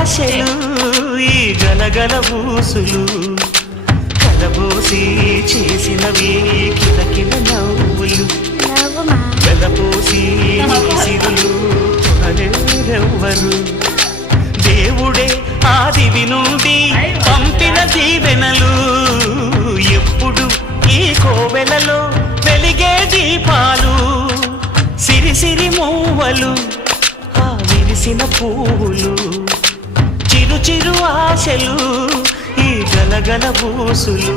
ఆశలు ఈ గలగల ఊసులు కలబోసి చేసినవి కిలకిల నవ్వులు వెలపోసి సిరులు కొనలేరెవ్వరు దేవుడే ఆదివి నుండి పంపిన దీవెనలు ఎప్పుడు ఈ కోవెలలో వెలిగే దీపాలు సిరిసిరి మూవలు ఆ విరిసిన పువ్వులు చిరు చిరు ఆశలు ఈ గలగల బూసులు